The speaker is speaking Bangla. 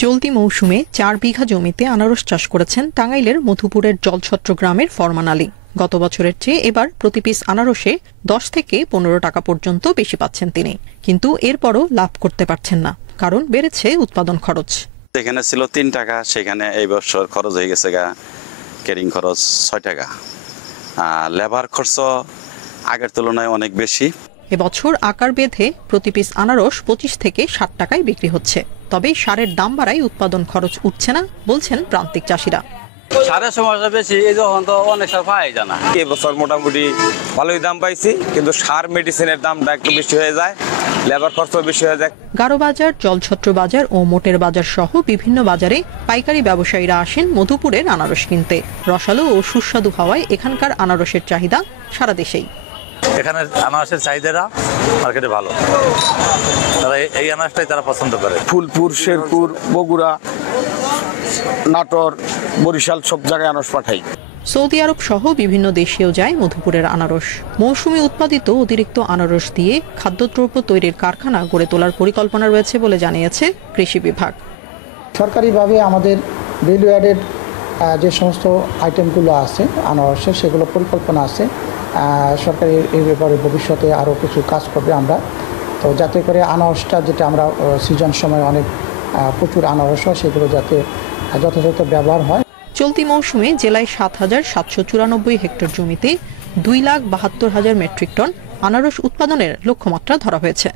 চলতি মৌসুমে 4 বিঘা জমিতে আনারস চাষ করেছেন টাঙ্গাইলের মধুপুরের জলছত্র গ্রামের ফরমান আলী। গত বছরের চেয়ে এবার প্রতি পিস আনারসে 10 থেকে 15 টাকা পর্যন্ত বেশি পাচ্ছেন তিনি, কিন্তু এরপরও লাভ করতে পারছেন না, কারণ বেড়েছে উৎপাদন খরচ। এখানে ছিল 3 টাকা, সেখানে এই বছর খরচ হয়ে গেছে ক্যারিং খরচ 6 টাকা। লেবার খরচ আগের তুলনায় অনেক বেশি। এবছর আকার বেঁধে প্রতি পিস আনারস 25 থেকে 60 টাকায় বিক্রি হচ্ছে। তবে সারের দাম বাড়ায় উৎপাদন খরচ উঠছে না বলছেন প্রান্তিক চাষিরা। সারের সমস্যা বেশি, এই যখন তো অনেক সার পাওয়া যায় না। এবছর মোটামুটি ভালোই দাম পাইছি, কিন্তু সার মেডিসিনের দামটা একটু বেশি হয়ে যায়, লেবার খরচ বেশি হয়ে যায়। গারো বাজার, জলছত্র বাজার ও মোটের বাজার সহ বিভিন্ন বাজারে পাইকারি ব্যবসায়ীরা আসেন মধুপুরের আনারস কিনতে। রসালো ও সুস্বাদু হওয়ায় এখানকার আনারসের চাহিদা সারা দেশেই। এখানে আনারসের চাহিদাটা মার্কেটে ভালো, তারা এই আনারসটাই তারা পছন্দ করে। ফুলপুর, শেরপুর, বগুড়া, নাটোর, বরিশাল সব জায়গায় আনারস পাঠাই। সৌদি আরব সহ বিভিন্ন দেশেও যায় মধুপুরের আনারস। মৌসুমী উৎপাদিত অতিরিক্ত আনারস দিয়ে খাদ্যদ্রব্য তৈরির কারখানা গড়ে তোলার পরিকল্পনা রয়েছে বলে জানিয়েছে কৃষি বিভাগ। সরকারিভাবে আমাদের ভ্যালু অ্যাডেড যে সমস্ত আইটেমগুলো আছে আনারসের, সেগুলো পরিকল্পনা আছে। সরকারি এই ব্যাপারে ভবিষ্যতে আরও কিছু কাজ করবে আমরা, তো যাতে করে আনারসটা, যেটা আমরা সিজন সময় অনেক প্রচুর আনারস হয়, সেগুলো যাতে যথাযথ ব্যবহার হয়। চলতি মৌসুমে জেলায় 7,794 হেক্টর জমিতে 2,72,000 মেট্রিক টন আনারস উৎপাদনের লক্ষ্যমাত্রা ধরা হয়েছে।